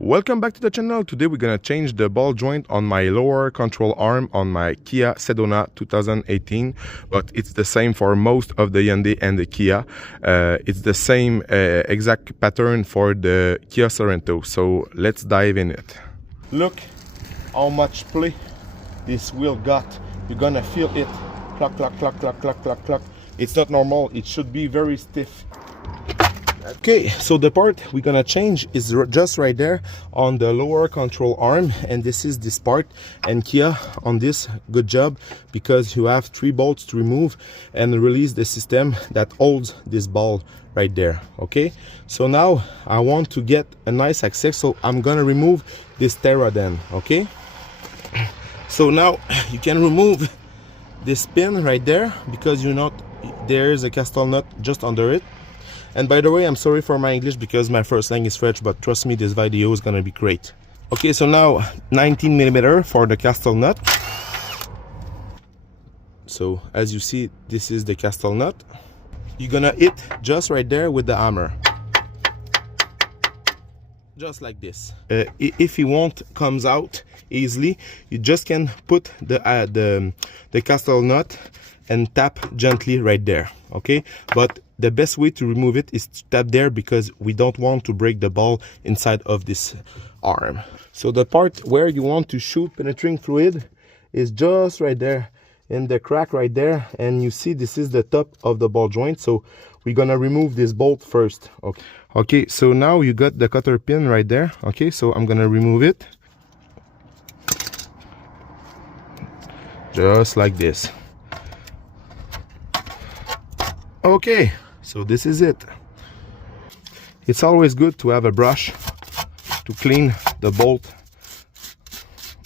Welcome back to the channel. Today we're gonna change the ball joint on my lower control arm on my Kia Sedona 2018, but it's the same for most of the Hyundai and the Kia. It's the same exact pattern for the Kia Sorento, so let's dive in it. Look how much play this wheel got. You're gonna feel it clack clack clack clack clack clack clack. It's not normal. It should be very stiff. Okay, so the part we're gonna change is just right there on the lower control arm, and this is this part. And Kia on this, good job, because you have 3 bolts to remove and release the system that holds this ball right there. Okay, so now I want to get a nice access, so I'm gonna remove this Terra then. Okay, so now you can remove this pin right there because there's a castle nut just under it. And by the way, I'm sorry for my English because my first language is French, but trust me, this video is gonna be great. Okay, so now 19mm for the castle nut. So as you see, this is the castle nut. You're gonna hit just right there with the hammer, just like this. If you want comes out easily, you just can put the castle nut and tap gently right there. Okay, but the best way to remove it is to tap there because we don't want to break the ball inside of this arm. So the part where you want to shoot penetrating fluid is just right there in the crack right there, and you see this is the top of the ball joint. So we're gonna remove this bolt first. Okay, so now you got the cutter pin right there. Okay, so I'm gonna remove it just like this. Okay, so this is it. It's always good to have a brush to clean the bolt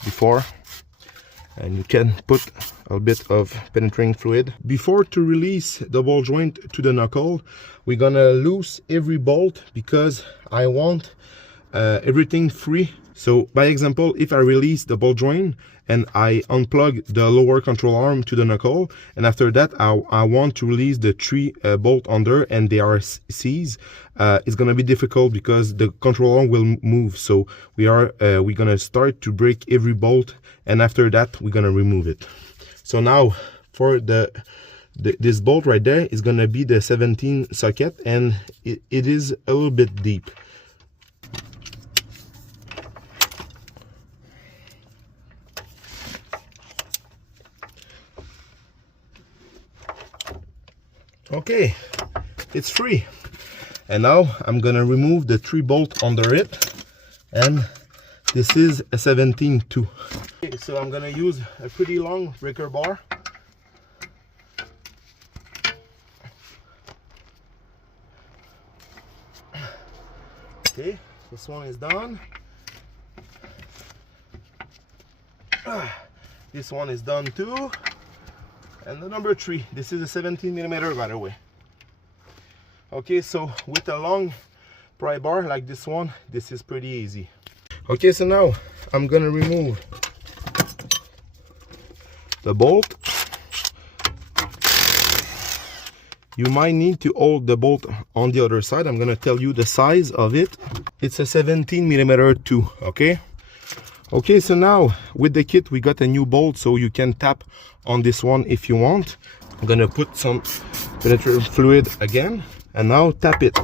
before, and you can put a bit of penetrating fluid. Before to release the ball joint to the knuckle, we're gonna loose every bolt because I want everything free. So by example, if I release the ball joint and I unplug the lower control arm to the knuckle, and after that I want to release the 3 bolt under and they are seized, it's gonna be difficult because the control arm will move. So we're gonna start to break every bolt, and after that we're gonna remove it. So now for this bolt right there is gonna be the 17 socket, and it is a little bit deep. Okay, it's free, and now I'm gonna remove the 3 bolts under it, and this is a 17 too. Okay, so I'm gonna use a pretty long breaker bar. Okay, this one is done. This one is done too. And the number 3, this is a 17mm by the way. Okay, so with a long pry bar like this one, this is pretty easy. Okay, so now I'm gonna remove the bolt. You might need to hold the bolt on the other side. I'm gonna tell you the size of it. It's a 17mm too. Okay, so now with the kit we got a new bolt, so you can tap on this one if you want. I'm gonna put some penetrating fluid again, and now tap it.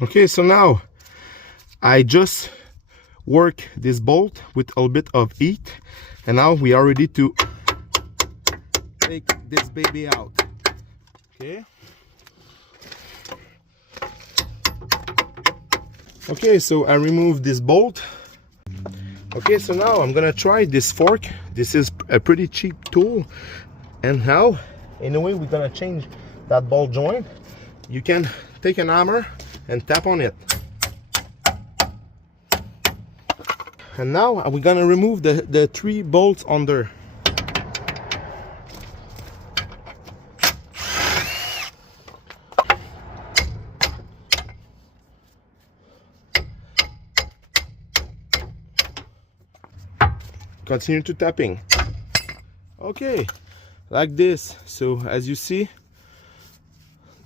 Okay, so now I just work this bolt with a little bit of heat, and now we are ready to take this baby out. Okay, so I removed this bolt. Okay, so now I'm gonna try this fork. This is a pretty cheap tool, and now anyway we're gonna change that ball joint. You can take an hammer and tap on it, and now we're gonna remove the 3 bolts under. Continue to tapping. Okay, like this. So as you see,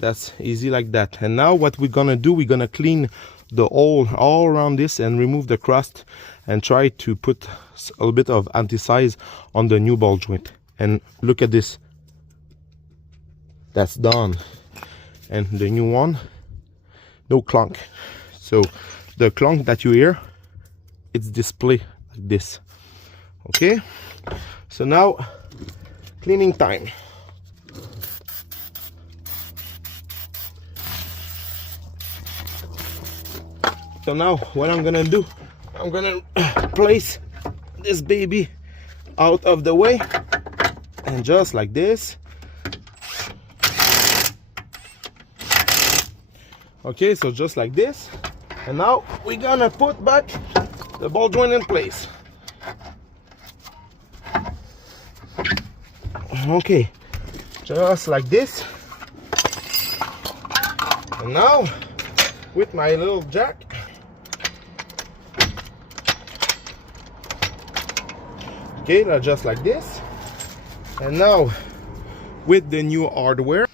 That's easy like that. And now what we're gonna do, we're gonna clean the all around this and remove the crust and try to put a little bit of anti-seize on the new ball joint. And look at this, that's done. And the new one, no clunk. So the clunk that you hear, it's display like this. Okay, so now cleaning time. So now what I'm gonna do, I'm gonna place this baby out of the way, and just like this. Okay, so just like this. And now we're gonna put back the ball joint in place. Okay, just like this. And now with my little jack, okay, now just like this. And now with the new hardware,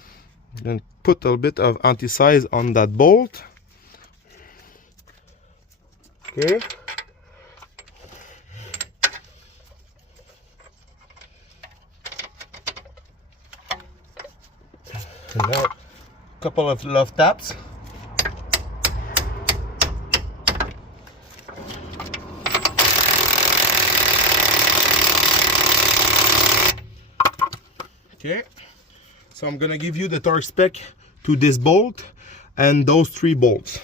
then put a little bit of anti-seize on that bolt. Okay. And now a couple of love taps. Okay, so I'm gonna give you the torque spec to this bolt and those 3 bolts.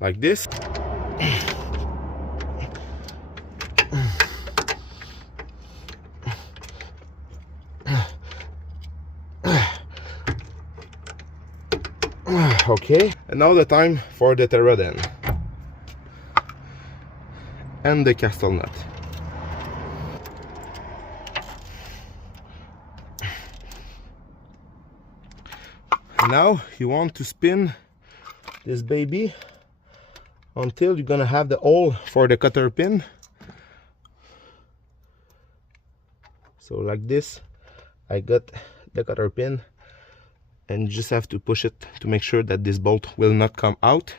Like this. Okay, and now the time for the Terraden and the castle nut. Now you want to spin this baby until you're gonna have the hole for the cutter pin. So like this, I got the cutter pin, and you just have to push it to make sure that this bolt will not come out.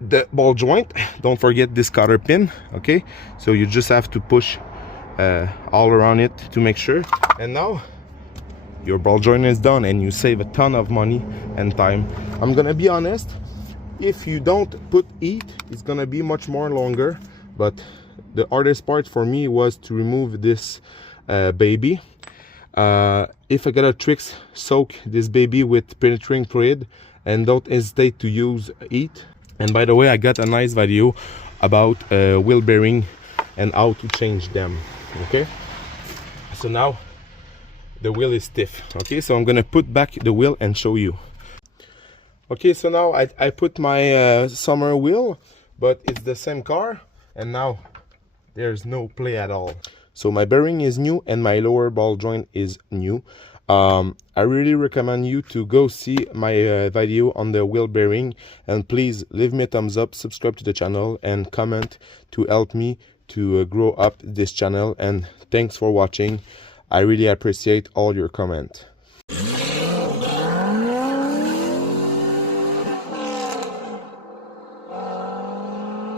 The ball joint, don't forget this cutter pin. Okay, so you just have to push all around it to make sure. And now your ball joint is done, and you save a ton of money and time. I'm gonna be honest, if you don't put heat, it's gonna be much more longer, but the hardest part for me was to remove this baby. If I got a tricks, soak this baby with penetrating fluid and don't hesitate to use heat. And by the way, I got a nice video about wheel bearing and how to change them. Okay, so now the wheel is stiff. Okay, so I'm gonna put back the wheel and show you. Okay, so now I put my summer wheel, but it's the same car, and now there's no play at all. So my bearing is new and my lower ball joint is new. I really recommend you to go see my video on the wheel bearing, and please leave me a thumbs up, subscribe to the channel, and comment to help me to grow up this channel. And thanks for watching. I really appreciate all your comments.